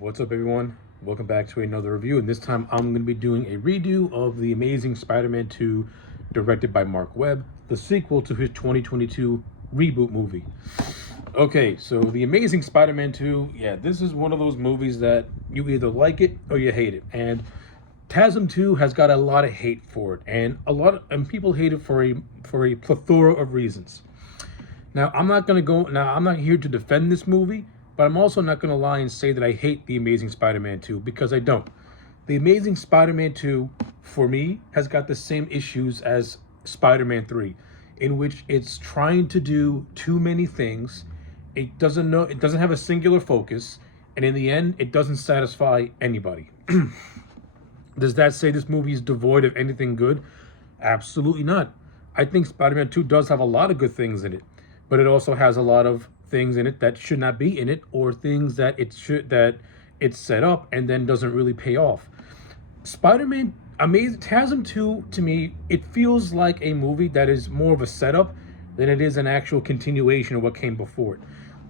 What's up, everyone? Welcome back to another review, and this time I'm going to be doing a redo of The Amazing Spider-Man 2, directed by Marc Webb, the sequel to his 2022 reboot movie. Okay, so The Amazing Spider-Man 2, yeah, this is one of those movies that you either like it or you hate it, and TASM 2 has got a lot of hate for it, and people hate it for a plethora of reasons. Now, I'm not here to defend this movie, but I'm also not going to lie and say that I hate The Amazing Spider-Man 2, because I don't. The Amazing Spider-Man 2, for me, has got the same issues as Spider-Man 3, in which it's trying to do too many things. It doesn't have a singular focus, and in the end, it doesn't satisfy anybody. Does that say this movie is devoid of anything good? Absolutely not. I think Spider-Man 2 does have a lot of good things in it, but it also has a lot of things in it that should not be in it, or things that it's set up and then doesn't really pay off. Spider-Man Amazing TASM 2, to me, it feels like a movie that is more of a setup than it is an actual continuation of what came before it.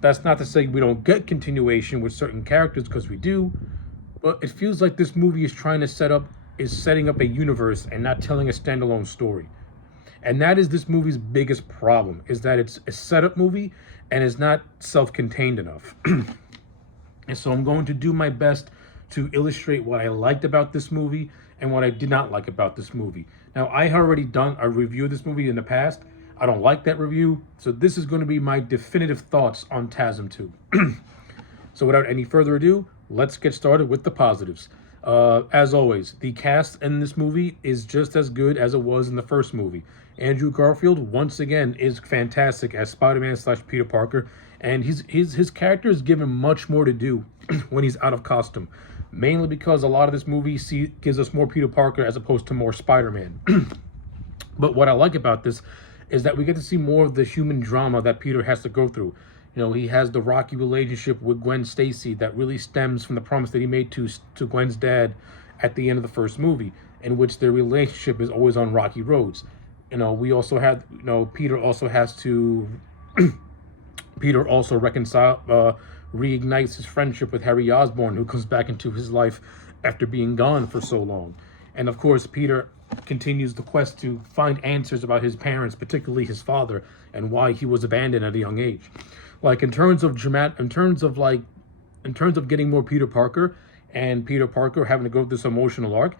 That's not to say we don't get continuation with certain characters, because we do, but it feels like this movie is setting up a universe and not telling a standalone story. And that is this movie's biggest problem, is that it's a setup movie and is not self-contained enough. And so I'm going to do my best to illustrate what I liked about this movie and what I did not like about this movie. Now, I have already done a review of this movie in the past. I don't like that review, so this is going to be my definitive thoughts on TASM 2. So without any further ado, let's get started with the positives. As always, the cast in this movie is just as good as it was in the first movie. Andrew Garfield, once again, is fantastic as Spider-Man / Peter Parker, and his character is given much more to do when he's out of costume, mainly because a lot of this movie gives us more Peter Parker as opposed to more Spider-Man. But what I like about this is that we get to see more of the human drama that Peter has to go through. You know, he has the rocky relationship with Gwen Stacy that really stems from the promise that he made to Gwen's dad at the end of the first movie, in which their relationship is always on rocky roads. You know, we also had, Peter also reignites his friendship with Harry Osborn, who comes back into his life after being gone for so long. And of course, Peter continues the quest to find answers about his parents, particularly his father, and why he was abandoned at a young age. Like in terms of getting more Peter Parker and Peter Parker having to go through this emotional arc,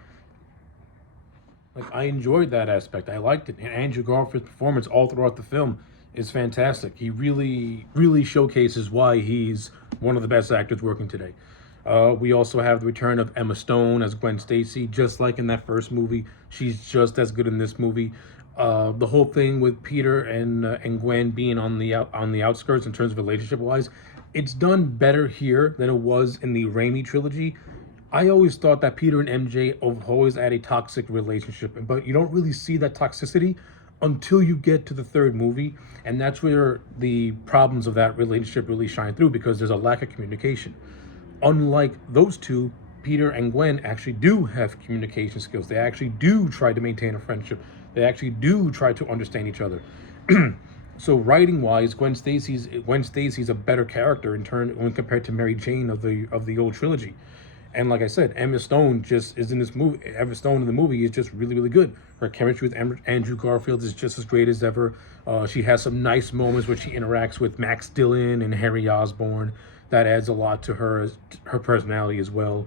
like, I enjoyed that aspect. I liked it. And Andrew Garfield's performance all throughout the film is fantastic. He really, really showcases why he's one of the best actors working today. We also have the return of Emma Stone as Gwen Stacy, just like in that first movie. She's just as good in this movie. The whole thing with Peter and Gwen being on the outskirts in terms of relationship-wise, it's done better here than it was in the Raimi trilogy. I always thought that Peter and MJ always had a toxic relationship, but you don't really see that toxicity until you get to the third movie, and that's where the problems of that relationship really shine through, because there's a lack of communication. Unlike those two, Peter and Gwen actually do have communication skills. They actually do try to maintain a friendship. They actually do try to understand each other. So writing-wise, Gwen Stacy's a better character when compared to Mary Jane of the old trilogy. And like I said, Emma Stone just is in this movie. Emma Stone in the movie is just really, really good. Her chemistry with Andrew Garfield is just as great as ever. She has some nice moments where she interacts with Max Dillon and Harry Osborn. That adds a lot to her personality as well.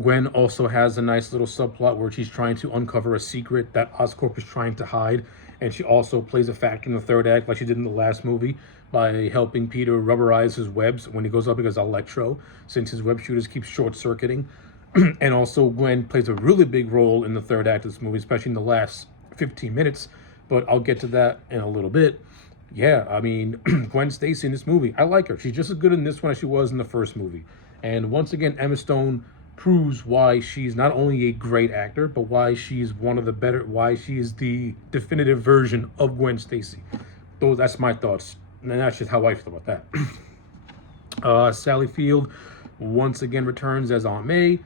Gwen also has a nice little subplot where she's trying to uncover a secret that Oscorp is trying to hide. And she also plays a factor in the third act, like she did in the last movie, by helping Peter rubberize his webs when he goes up against Electro, since his web shooters keep short-circuiting. And also Gwen plays a really big role in the third act of this movie, especially in the last 15 minutes. But I'll get to that in a little bit. Yeah, I mean, Gwen Stacy in this movie, I like her. She's just as good in this one as she was in the first movie. And once again, Emma Stone proves why she's not only a great actor, but why she's why she's the definitive version of Gwen Stacy. Though that's my thoughts, and that's just how I feel about that. Sally Field once again returns as Aunt May.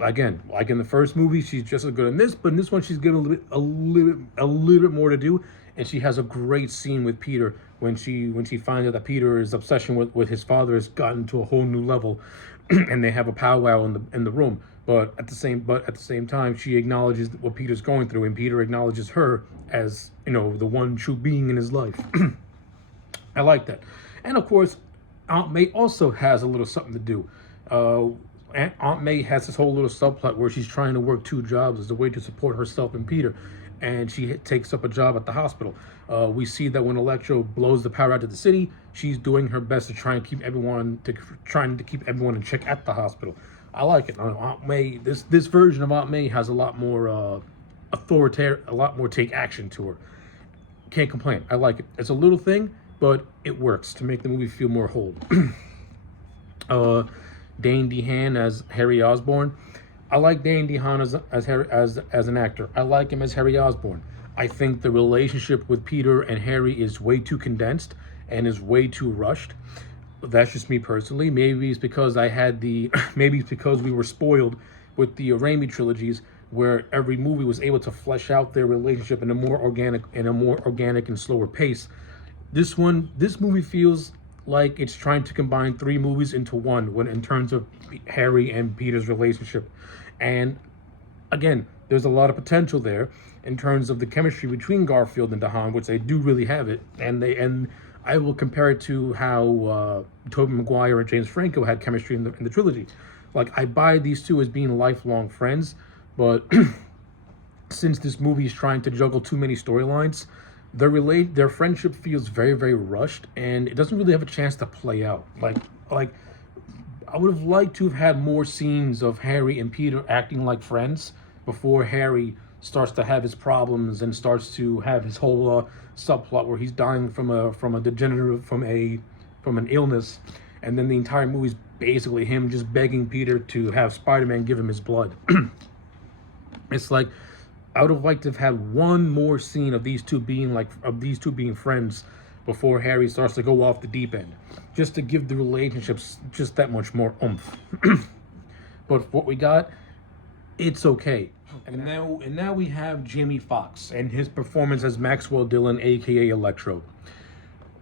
Again, like in the first movie, she's just as good in this, but in this one, she's given a little bit more to do, and she has a great scene with Peter when she finds out that Peter's obsession with his father has gotten to a whole new level, and they have a powwow in the room. But at the same time, she acknowledges what Peter's going through, and Peter acknowledges her as, you know, the one true being in his life. I like that. And of course, Aunt May also has a little something to do. Aunt May has this whole little subplot where she's trying to work two jobs as a way to support herself and Peter, and she takes up a job at the hospital. We see that when Electro blows the power out of the city, she's doing her best to try and keep everyone in check at the hospital. I like it. Aunt May, this version of Aunt May has a lot more authoritative, a lot more take action to her. Can't complain. I like it. It's a little thing, but it works to make the movie feel more whole. Dane DeHaan as Harry Osborn. I like Dane DeHaan as an actor. I like him as Harry Osborn. I think the relationship with Peter and Harry is way too condensed and is way too rushed. That's just me personally. Maybe it's because maybe it's because we were spoiled with the Raimi trilogies, where every movie was able to flesh out their relationship in a more organic and slower pace. This movie feels like it's trying to combine three movies into one when in terms of Harry and Peter's relationship. And again, there's a lot of potential there in terms of the chemistry between Garfield and DeHaan, which they do really have it. And I will compare it to how Tobey Maguire and James Franco had chemistry in the trilogy. Like, I buy these two as being lifelong friends, but since this movie is trying to juggle too many storylines, their friendship feels very, very rushed, and it doesn't really have a chance to play out. Like I would have liked to have had more scenes of Harry and Peter acting like friends before Harry starts to have his problems and starts to have his whole subplot where he's dying from an illness, and then the entire movie's basically him just begging Peter to have Spider-Man give him his blood. It's like, I would have liked to have had one more scene of these two being friends before Harry starts to go off the deep end, just to give the relationships just that much more oomph. But what we got, it's okay. And now we have Jamie Foxx and his performance as Maxwell Dillon, aka Electro.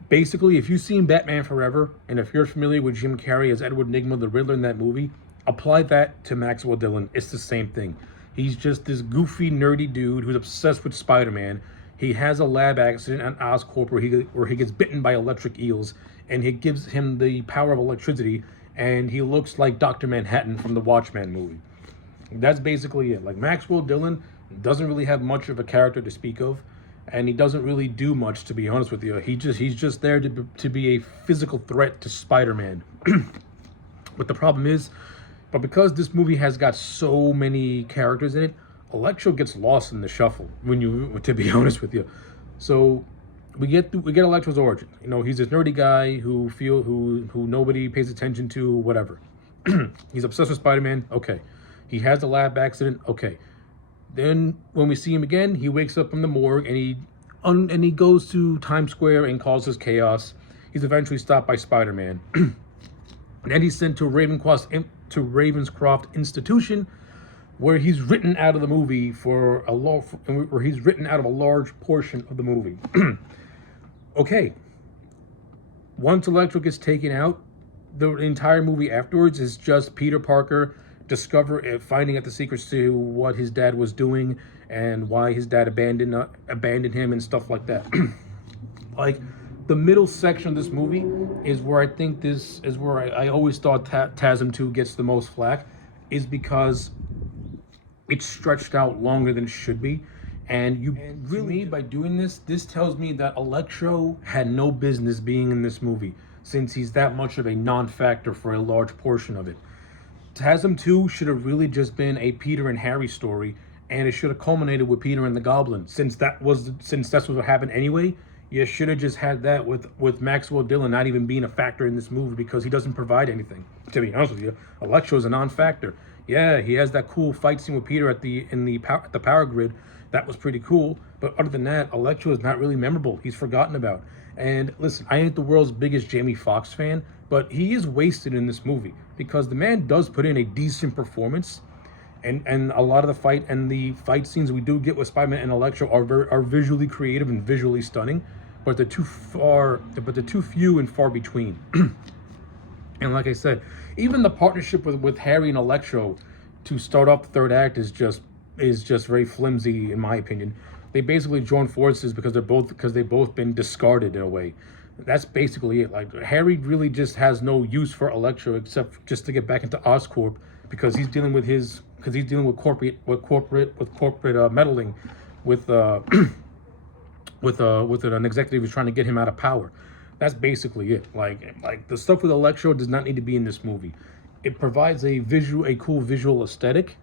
Basically, if you've seen Batman Forever, and if you're familiar with Jim Carrey as Edward Nygma, the Riddler in that movie, apply that to Maxwell Dillon. It's the same thing. He's just this goofy, nerdy dude who's obsessed with Spider-Man. He has a lab accident at Oscorp where he gets bitten by electric eels, and it gives him the power of electricity, and he looks like Dr. Manhattan from the Watchmen movie. That's basically it. Like, Maxwell Dillon doesn't really have much of a character to speak of, and he doesn't really do much, to be honest with you. He's just there to be a physical threat to Spider-Man. But the problem is, but because this movie has got so many characters in it, Electro gets lost in the shuffle, to be honest with you. So we get Electro's origin. You know, he's this nerdy guy who nobody pays attention to, whatever. He's obsessed with Spider-Man. Okay. He has a lab accident. Okay. Then when we see him again, he wakes up from the morgue and he goes to Times Square and causes chaos. He's eventually stopped by Spider-Man. Then he's sent to Ravenscroft Institution, where he's written out of the movie where he's written out of a large portion of the movie. Okay. Once Electro gets taken out, the entire movie afterwards is just Peter Parker finding out the secrets to what his dad was doing and why his dad abandoned him and stuff like that. Like, the middle section of this movie is where I always thought TASM 2 gets the most flack, is because it's stretched out longer than it should be. And really, by doing this tells me that Electro had no business being in this movie, since he's that much of a non-factor for a large portion of it. TASM 2 should have really just been a Peter and Harry story, and it should have culminated with Peter and the Goblin. Since that's what happened anyway, you should have just had that with Maxwell Dillon not even being a factor in this movie, because he doesn't provide anything. To be honest with you, Electro's a non-factor. Yeah, he has that cool fight scene with Peter at the power grid. That was pretty cool. But other than that, Electro is not really memorable. He's forgotten about. And listen, I ain't the world's biggest Jamie Foxx fan, but he is wasted in this movie because the man does put in a decent performance. And a lot of the fight scenes we do get with Spider-Man and Electro are visually creative and visually stunning. but they're too few and far between. And like I said, even the partnership with Harry and Electro to start off the third act is just very flimsy in my opinion. They basically join forces because they both been discarded in a way. That's basically it. Like Harry really just has no use for Electro except just to get back into Oscorp because he's dealing with corporate meddling with with an executive who's trying to get him out of power. That's basically it. Like the stuff with Electro does not need to be in this movie. It provides a cool visual aesthetic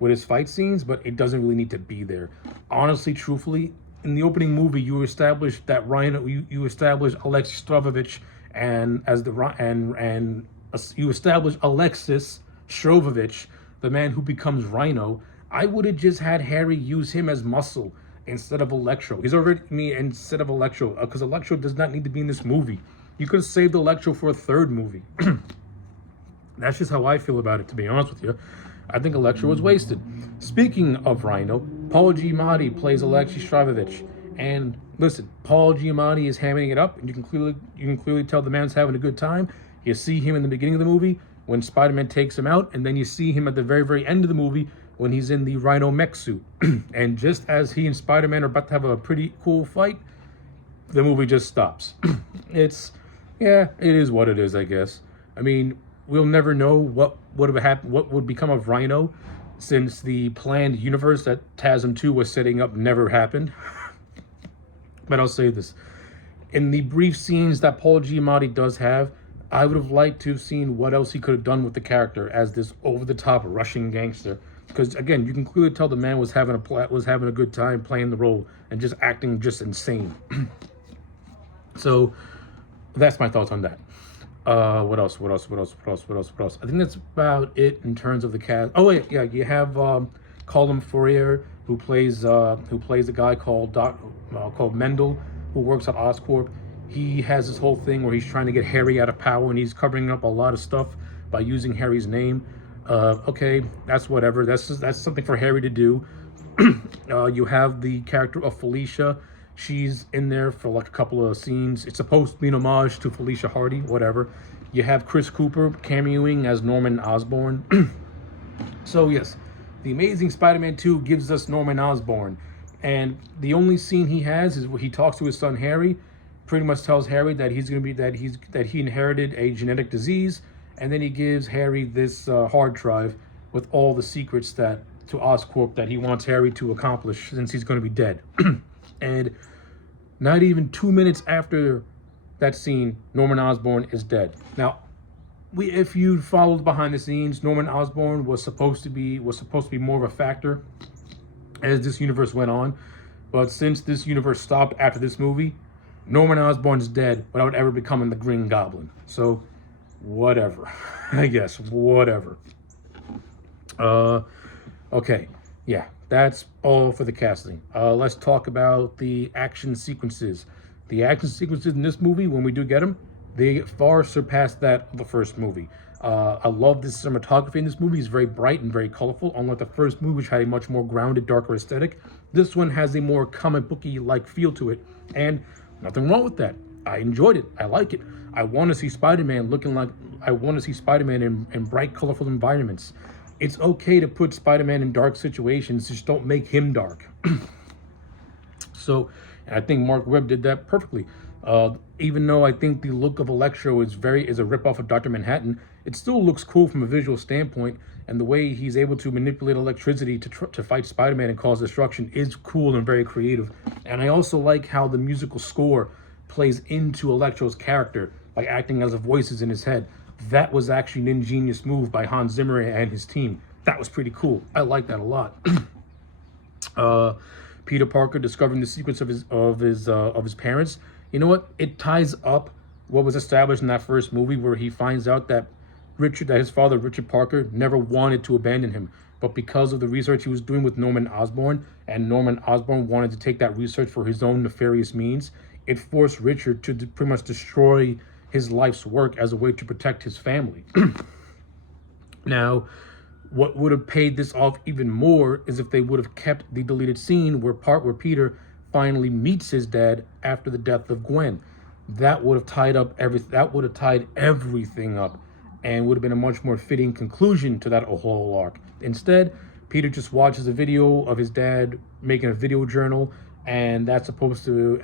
with his fight scenes, but it doesn't really need to be there. Honestly, truthfully, in the opening movie, you established that you established Alexis Strovovich and as the and you established Alexis Strovovich, the man who becomes Rhino. I would have just had Harry use him as muscle instead of Electro. He's already instead of Electro because Electro does not need to be in this movie. You could have saved Electro for a third movie. That's just how I feel about it, to be honest with you. I think Electro was wasted. Speaking of Rhino, Paul Giamatti plays Alexei Strovovich. And listen, Paul Giamatti is hamming it up, and you can clearly tell the man's having a good time. You see him in the beginning of the movie when Spider-Man takes him out, and then you see him at the very, very end of the movie when he's in the Rhino mech suit. And just as he and Spider-Man are about to have a pretty cool fight, the movie just stops. It is what it is, I guess. I mean, we'll never know what would have happened, what would become of Rhino, since the planned universe that TASM 2 was setting up never happened. But I'll say this. In the brief scenes that Paul Giamatti does have, I would have liked to have seen what else he could have done with the character as this over-the-top Russian gangster. Because again, you can clearly tell the man was having a good time playing the role and just acting just insane. So that's my thoughts on that. What else? I think that's about it in terms of the cast. Oh wait, yeah, you have Colin Fourier who plays a guy called Mendel, who works at Oscorp. He has this whole thing where he's trying to get Harry out of power, and he's covering up a lot of stuff by using Harry's name. Okay, that's whatever. That's something for Harry to do. You have the character of Felicia. She's in there for like a couple of scenes. It's supposed to be an homage to Felicia Hardy, whatever. You have Chris Cooper cameoing as Norman Osborn. So yes, The Amazing Spider-Man 2 gives us Norman Osborn. And the only scene he has is where he talks to his son Harry, pretty much tells Harry that he inherited a genetic disease, and then he gives Harry this hard drive with all the secrets to Oscorp that he wants Harry to accomplish since he's going to be dead. And not even 2 minutes after that scene, Norman Osborn is dead. Now, if you followed behind the scenes, Norman Osborn was supposed to be more of a factor as this universe went on. But since this universe stopped after this movie, Norman Osborn's dead without ever becoming the Green Goblin. So, whatever. I guess, whatever. Okay, yeah, that's all for the casting. Let's talk about the action sequences. The action sequences in this movie, when we do get them, they far surpass that of the first movie. I love the cinematography in this movie. It's very bright and very colorful, unlike the first movie, which had a much more grounded, darker aesthetic. This one has a more comic booky-like feel to it, and nothing wrong with that. I enjoyed it. I like it. I want to see Spider-Man in bright, colorful environments. It's okay to put Spider-Man in dark situations, just don't make him dark. So, and I think Marc Webb did that perfectly. Even though I think the look of Electro is a ripoff of Dr. Manhattan, it still looks cool from a visual standpoint, and the way he's able to manipulate electricity to fight Spider-Man and cause destruction is cool and very creative. And I also like how the musical score plays into Electro's character by acting as the voices in his head. That was actually an ingenious move by Hans Zimmer and his team. That was pretty cool. I like that a lot. Peter Parker discovering the secrets of his parents. You know what? It ties up what was established in that first movie, where he finds out that his father, Richard Parker, never wanted to abandon him. But because of the research he was doing with Norman Osborn, and Norman Osborn wanted to take that research for his own nefarious means, it forced Richard to pretty much destroy his life's work as a way to protect his family. Now, what would have paid this off even more is if they would have kept the deleted scene where Peter finally meets his dad after the death of Gwen. That would have tied up everything. That would have tied everything up, and would have been a much more fitting conclusion to that whole arc. Instead, Peter just watches a video of his dad making a video journal, and that's supposed to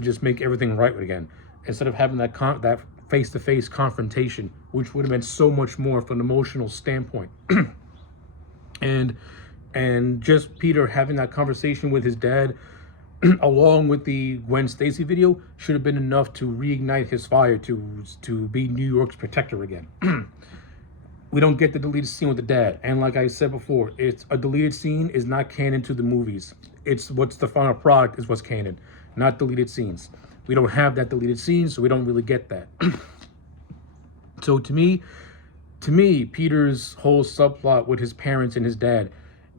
just make everything right again. Instead of having that face-to-face confrontation, which would have been so much more from an emotional standpoint. and just Peter having that conversation with his dad along with the Gwen Stacy video should have been enough to reignite his fire to be New York's protector again. We don't get the deleted scene with the dad, and like I said before, it's a deleted scene is not canon to the movies. It's what's the final product is what's canon, not deleted scenes. We don't have that deleted scene, so we don't really get that. So to me, Peter's whole subplot with his parents and his dad,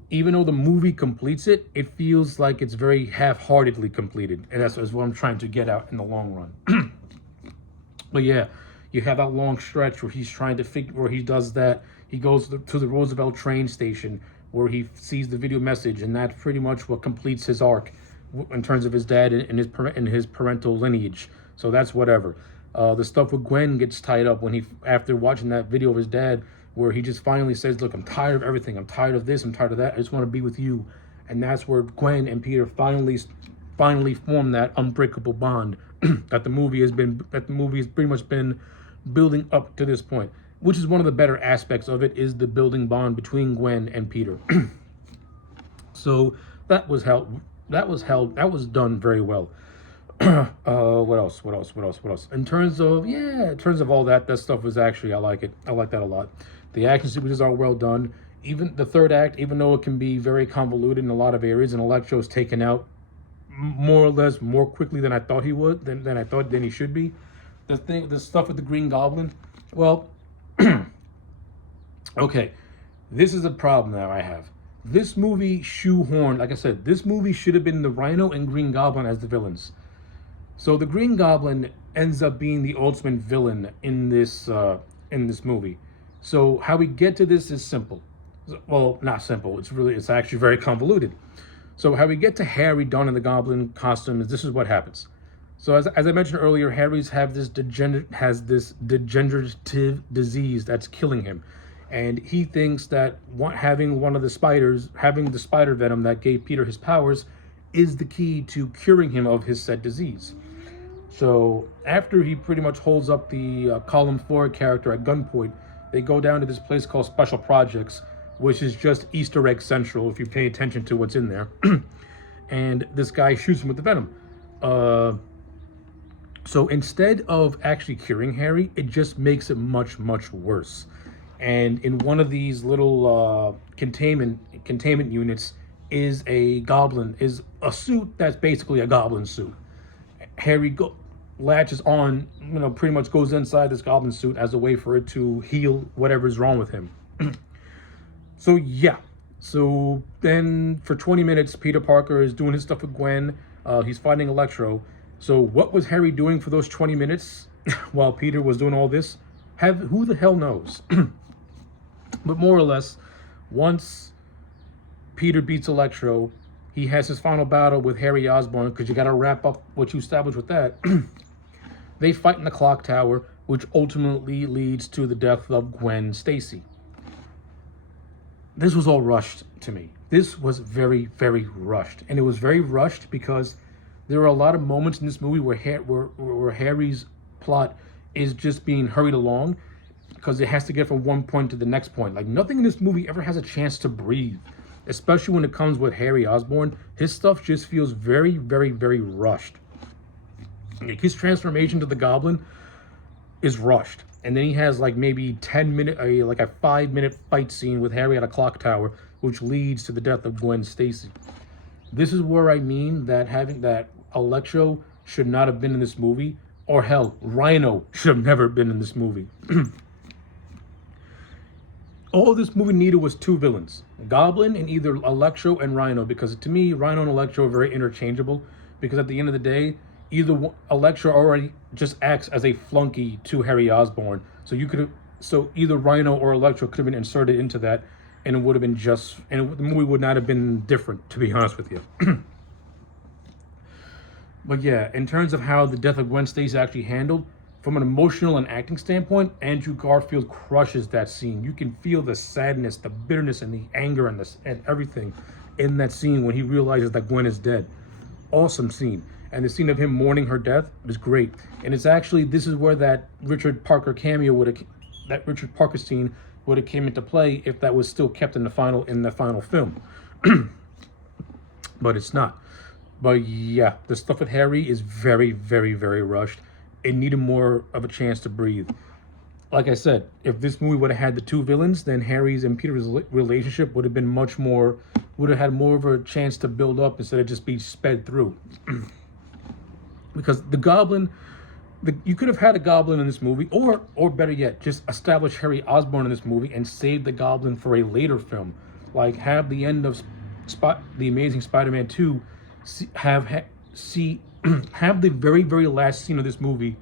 even though the movie completes it, it feels like it's very half-heartedly completed, and that's what I'm trying to get out in the long run. But yeah, you have that long stretch where he's trying to where he does that. He goes to the Roosevelt train station where he sees the video message, and that's pretty much what completes his arc in terms of his dad and his parental lineage. So that's whatever. The stuff with Gwen gets tied up when after watching that video of his dad, where he just finally says, "Look, I'm tired of everything. I'm tired of this. I'm tired of that. I just want to be with you." And that's where Gwen and Peter finally form that unbreakable bond that the movie has pretty much been building up to this point, which is one of the better aspects of it, is the building bond between Gwen and Peter. So that was done very well. What else? In terms of all that stuff was actually, I like it. I like that a lot. The action sequences are well done. Even the third act, even though it can be very convoluted in a lot of areas, and Electro is taken out more or less more quickly than I thought he would, than he should be. The stuff with the Green Goblin, well, okay, this is a problem that I have. This movie shoehorned, like I said, this movie should have been the Rhino and Green Goblin as the villains. So the Green Goblin ends up being the ultimate villain in this movie. So how we get to this is simple. Well, not simple. It's actually very convoluted. So how we get to Harry donning the Goblin costume is this is what happens. So as I mentioned earlier, Harry's has this degenerative disease that's killing him, and he thinks that having the spider venom that gave Peter his powers is the key to curing him of his said disease. So after he pretty much holds up the Column 4 character at gunpoint, they go down to this place called Special Projects, which is just Easter egg central if you pay attention to what's in there. And this guy shoots him with the venom. So instead of actually curing Harry, it just makes it much, much worse. And in one of these little containment units is a suit that's basically a goblin suit. Harry latches on, pretty much goes inside this goblin suit as a way for it to heal whatever's wrong with him. So then for 20 minutes, Peter Parker is doing his stuff with Gwen. He's fighting Electro. So what was Harry doing for those 20 minutes while Peter was doing all this? Who the hell knows? But more or less, once Peter beats Electro, he has his final battle with Harry Osborn, because you got to wrap up what you established with that. They fight in the clock tower, which ultimately leads to the death of Gwen Stacy. This was all rushed to me. This was very, very rushed. And it was very rushed because there are a lot of moments in this movie where Harry's plot is just being hurried along because it has to get from one point to the next point. Like, nothing in this movie ever has a chance to breathe, especially when it comes with Harry Osborn. His stuff just feels very, very, very rushed. Like, his transformation to the Goblin is rushed. And then he has like maybe 10-minute, like a 5-minute fight scene with Harry at a clock tower, which leads to the death of Gwen Stacy. This is where I mean that Electro should not have been in this movie, or hell, Rhino should have never been in this movie. All this movie needed was two villains, Goblin and either Electro and Rhino, because to me, Rhino and Electro are very interchangeable, because at the end of the day, Electro already just acts as a flunky to Harry Osborn. So either Rhino or Electro could have been inserted into that, and it would have been the movie would not have been different, to be honest with you. But yeah, in terms of how the death of Gwen Stacy actually handled, from an emotional and acting standpoint, Andrew Garfield crushes that scene. You can feel the sadness, the bitterness, and the anger and everything in that scene when he realizes that Gwen is dead. Awesome scene. And the scene of him mourning her death was great. And it's actually, this is where that Richard Parker cameo would have, that Richard Parker scene would have came into play if that was still kept in the final film. But it's not. But yeah, the stuff with Harry is very, very, very rushed. It needed more of a chance to breathe. Like I said, if this movie would have had the two villains, then Harry's and Peter's relationship would have been much more, would have had more of a chance to build up instead of just be sped through. Because the Goblin, you could have had a Goblin in this movie, or better yet, just establish Harry Osborn in this movie and save the Goblin for a later film. Like have the end of the Amazing Spider-Man 2 have the very, very last scene of this movie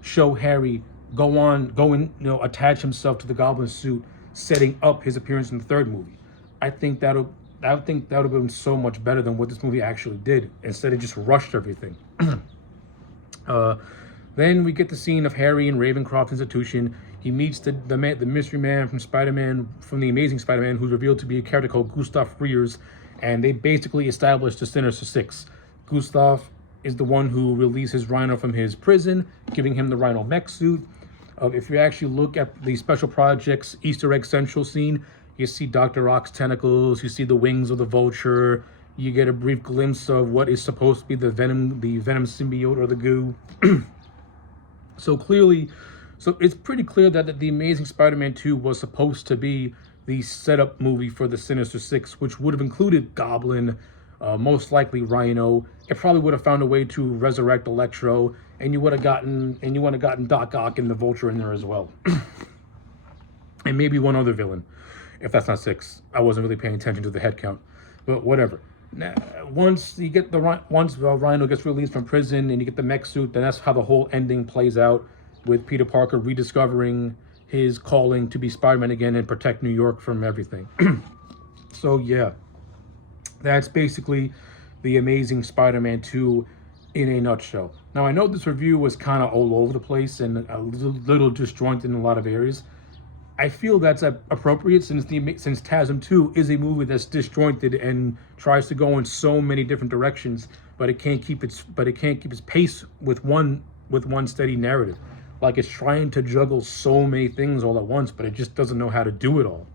show Harry attach himself to the Goblin suit, setting up his appearance in the third movie. I think that would have been so much better than what this movie actually did. Instead, it just rushed everything. Then we get the scene of Harry in Ravencroft Institution. He meets the mystery man from the Amazing Spider-Man, who's revealed to be a character called Gustav Friers, and they basically established the Sinister Six. Gustav is the one who releases Rhino from his prison, giving him the Rhino mech suit. If you actually look at the Special Projects Easter Egg Central scene, you see Dr. Ock's tentacles, you see the wings of the Vulture, you get a brief glimpse of what is supposed to be the Venom symbiote or the goo. So it's pretty clear that the Amazing Spider-Man 2 was supposed to be the setup movie for the Sinister Six, which would have included Goblin, most likely Rhino. It probably would have found a way to resurrect Electro, and you would have gotten Doc Ock and the Vulture in there as well, and maybe one other villain, if that's not six. I wasn't really paying attention to the head count, but whatever. Now, once Rhino gets released from prison and you get the mech suit, then that's how the whole ending plays out, with Peter Parker rediscovering his calling to be Spider-Man again and protect New York from everything. So yeah, that's basically the Amazing Spider-Man 2 in a nutshell. Now, I know this review was kind of all over the place and a little disjointed in a lot of areas. I feel that's appropriate since TASM 2 is a movie that's disjointed and tries to go in so many different directions, but it can't keep its pace with one steady narrative. Like it's trying to juggle so many things all at once, but it just doesn't know how to do it all.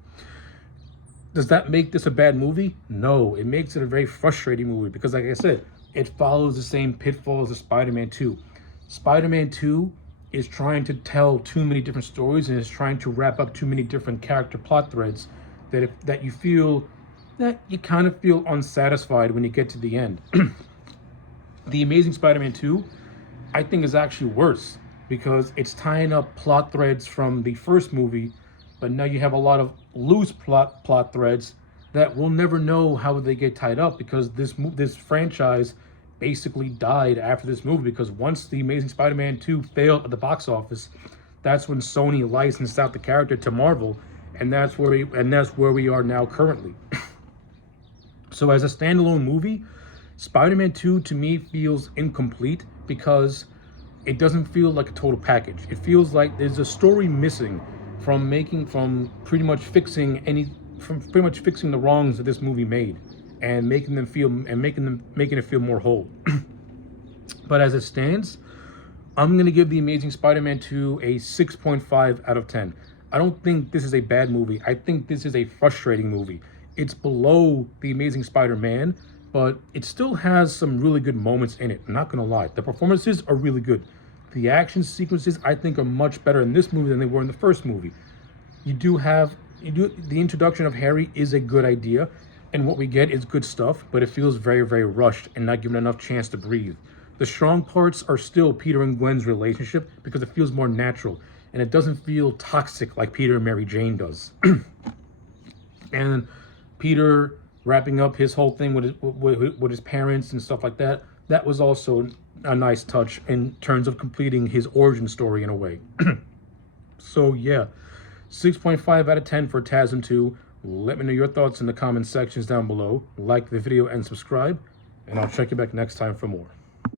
Does that make this a bad movie? No, it makes it a very frustrating movie because, like I said, it follows the same pitfalls as Spider-Man 2. Spider-Man 2 is trying to tell too many different stories and is trying to wrap up too many different character plot threads that you kind of feel unsatisfied when you get to the end. The Amazing Spider-Man 2, I think, is actually worse because it's tying up plot threads from the first movie, but now you have a lot of loose plot threads that we'll never know how they get tied up because this franchise basically died after this movie, because once the Amazing Spider-Man 2 failed at the box office, that's when Sony licensed out the character to Marvel, and that's where we are now currently. So as a standalone movie, Spider-Man 2 to me feels incomplete because it doesn't feel like a total package. It feels like there's a story missing from pretty much fixing the wrongs that this movie made and making it feel more whole. But as it stands, I'm going to give The Amazing Spider-Man 2 a 6.5 out of 10. I don't think this is a bad movie. I think this is a frustrating movie. It's below The Amazing Spider-Man, but it still has some really good moments in it. I'm not going to lie. The performances are really good. The action sequences, I think, are much better in this movie than they were in the first movie. The introduction of Harry is a good idea, and what we get is good stuff, but it feels very, very rushed and not given enough chance to breathe. The strong parts are still Peter and Gwen's relationship because it feels more natural, and it doesn't feel toxic like Peter and Mary Jane does. And Peter wrapping up his whole thing with his parents and stuff like that, that was also a nice touch in terms of completing his origin story in a way. So yeah, 6.5 out of 10 for TASM 2. Let me know your thoughts in the comment sections down below. Like the video and subscribe, and I'll check you back next time for more.